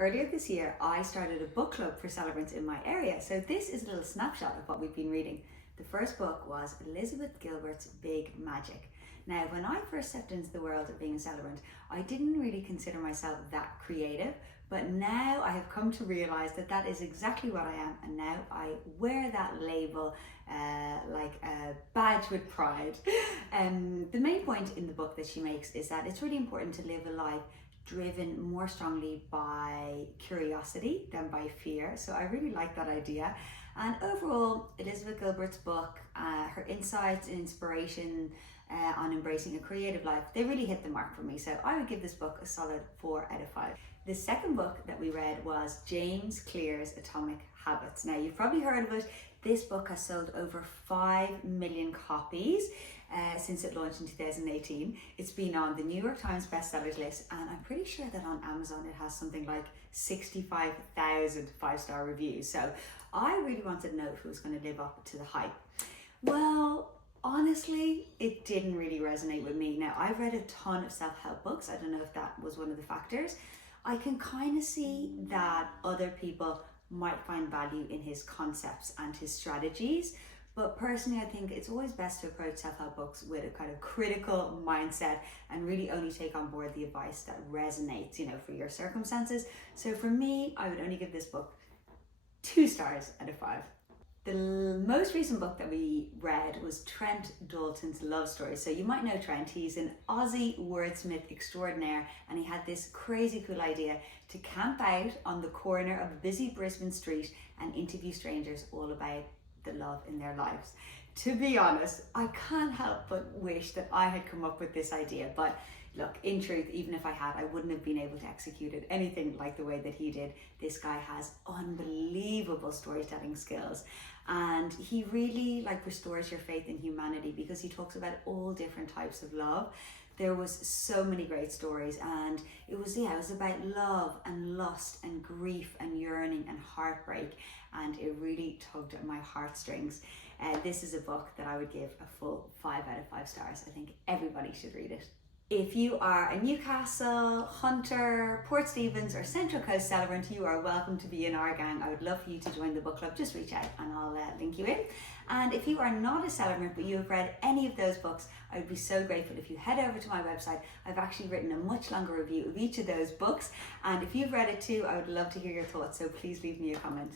Earlier this year, I started a book club for celebrants in my area. So this is a little snapshot of what we've been reading. The first book was Elizabeth Gilbert's Big Magic. Now, when I first stepped into the world of being a celebrant, I didn't really consider myself that creative, but now I have come to realize that that is exactly what I am, and now I wear that label like a badge with pride. The main point in the book that she makes is that it's really important to live a life driven more strongly by curiosity than by fear. So I really like that idea. And overall, Elizabeth Gilbert's book, her insights and inspiration on embracing a creative life, they really hit the mark for me. So I would give this book a solid 4 out of 5. The second book that we read was James Clear's Atomic Habits. Now, you've probably heard of it. This book has sold over 5 million copies since it launched in 2018. It's been on the New York Times bestsellers list, and I'm pretty sure that on Amazon it has something like 65,000 5-star reviews. So I really wanted to know if it was going to live up to the hype. Well, honestly, it didn't really resonate with me. Now, I've read a ton of self-help books. I don't know if that was one of the factors. I can kind of see that other people might find value in his concepts and his strategies. But personally, I think it's always best to approach self-help books with a kind of critical mindset and really only take on board the advice that resonates, for your circumstances. So for me, I would only give this book 2 stars out of 5. The most recent book that we read was Trent Dalton's Love Story. So you might know Trent. He's an Aussie wordsmith extraordinaire, and he had this crazy cool idea to camp out on the corner of a busy Brisbane street and interview strangers all about the love in their lives. To be honest, I can't help but wish that I had come up with this idea, but look, in truth, even if I had, I wouldn't have been able to execute it anything like the way that he did. This guy has unbelievable storytelling skills, and he really restores your faith in humanity because he talks about all different types of love. There was so many great stories, and it was about love and lust and grief and yearning and heartbreak, and it really tugged at my heartstrings. This is a book that I would give a full 5 out of 5 stars. I think everybody should read it. If you are a Newcastle, Hunter, Port Stephens or Central Coast celebrant, you are welcome to be in our gang. I would love for you to join the book club. Just reach out and I'll link you in. And if you are not a celebrant but you have read any of those books, I would be so grateful if you head over to my website. I've actually written a much longer review of each of those books, and if you've read it too, I would love to hear your thoughts, so please leave me a comment.